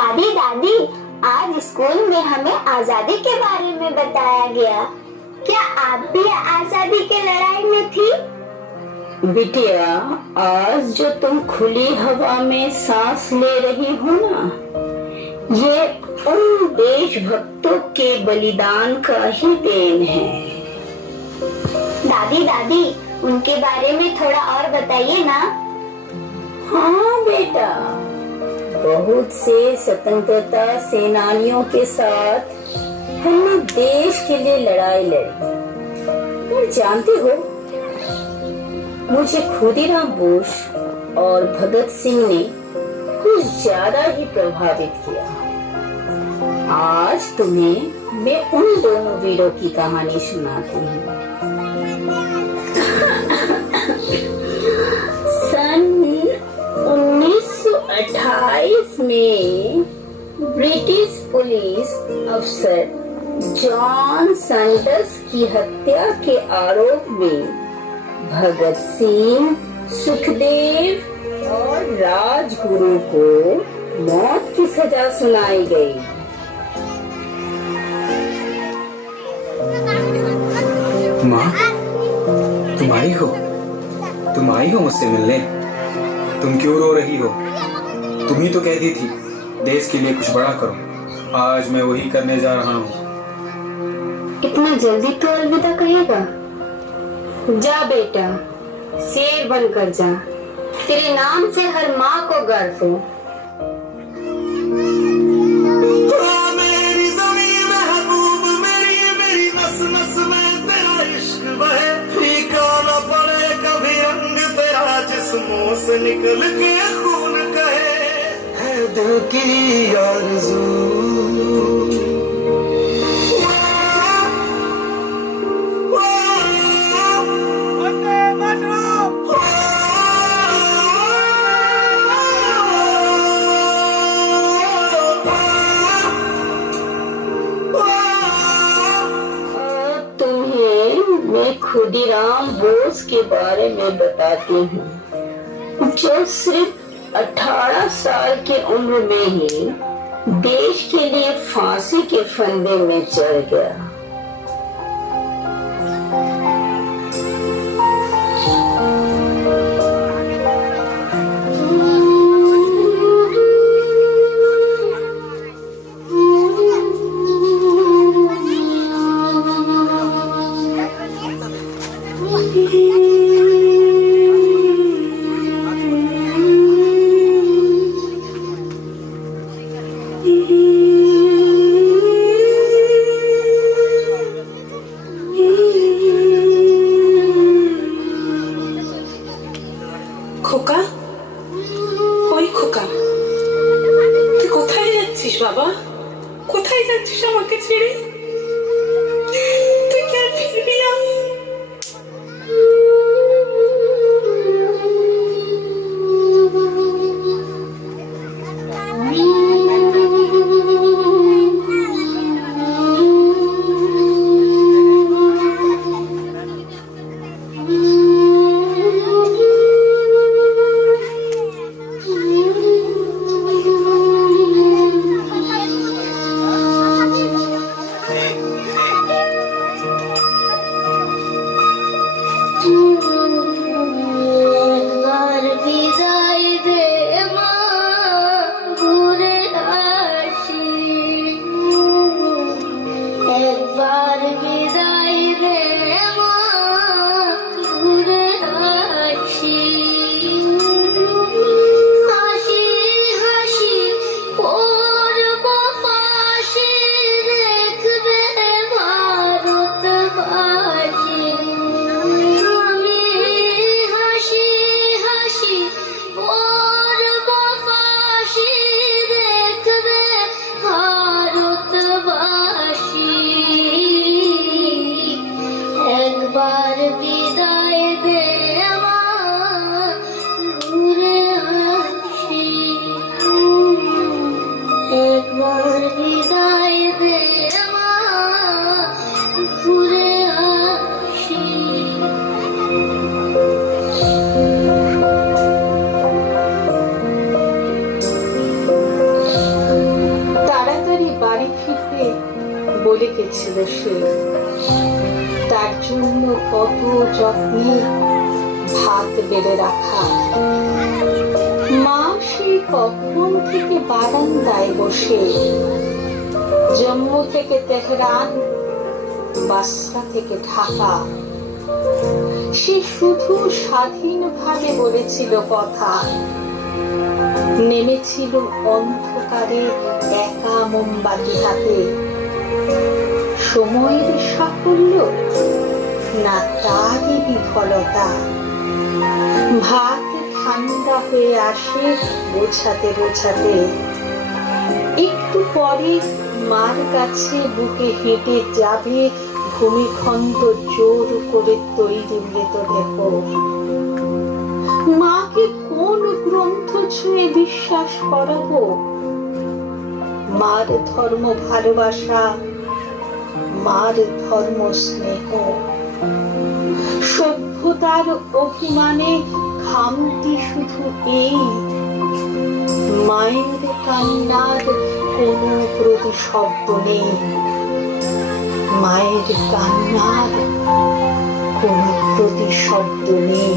दादी दादी, आज स्कूल में हमें आजादी के बारे में बताया गया। क्या आप भी आजादी की लड़ाई में थी? बिटिया, आज जो तुम खुली हवा में सांस ले रही हो ना, ये उन देशभक्तों के बलिदान का ही देन है। दादी दादी, उनके बारे में थोड़ा और बताइए ना। हाँ बेटा, बहुत से स्वतंत्रता सेनानियों के साथ हमने देश के लिए लड़ाई लड़ी। और जानते हो, मुझे खुदीराम बोस और भगत सिंह ने कुछ ज्यादा ही प्रभावित किया। आज तुम्हें मैं उन दोनों वीरों की कहानी सुनाती हूँ। सन 1928 में ब्रिटिश पुलिस अफसर जॉन सैंडर्स की हत्या के आरोप में भगत सिंह, सुखदेव और राजगुरु को मौत की सजा सुनाई गई। माँ, तुम आई हो मुझसे मिलने। तुम क्यों रो रही हो? तुम ही तो कहती थी देश के लिए कुछ बड़ा करो। आज मैं वही करने जा रहा हूँ। इतना जल्दी तो अलविदा कहेगा? जा बेटा, शेर बनकर जा। तेरे नाम से हर माँ को गर्व हो। जिस्मों से निकल के खून कहे है दिल की आरज़ू। तुम्हें मैं खुदीराम बोस के बारे में बताती हूँ, जो सिर्फ 18 साल की उम्र में ही देश के लिए फांसी के फंदे में चढ़ गया। খোকা, ওই খোকা, তুই কোথায় যাচ্ছিস বাবা? কোথায় যাচ্ছিস আমাকে ছেড়ে? তুই কি আর ফিরবি না? ভুলে গেছিল সে। তার জন্য কত যত্নে ভাত বেড়ে রাখা। মা সেই কখন থেকে বারান্দায় বসে, জম্মু থেকে তেহরান, বাসরা থেকে ঢাকা, সে শুধু স্বাধীনভাবে বলেছিল কথা। নেমেছিল অন্ধকারে একা মোমবাতি হাতে। সময়ের সাফল্য না তারই বিফলতা। ভাত ঠান্ডা হয়ে আসে বোঝাতে বোঝাতে। একটু পরে মার কাছে বুকে হেঁটে যাবে ভূমিখণ্ড জোর করে তৈরি মৃতদেহ। মাকে কোন গ্রন্থ ছুঁয়ে বিশ্বাস করাবো? মার ধর্ম ভালোবাসা, মার ধর্ম স্নেহ। সভ্যতার অভিমানে খামতি শুধু এই, মায়ের কান্নার কোনো প্রতিশব্দ নেই। মায়ের কান্নার কোনো প্রতিশব্দ নেই।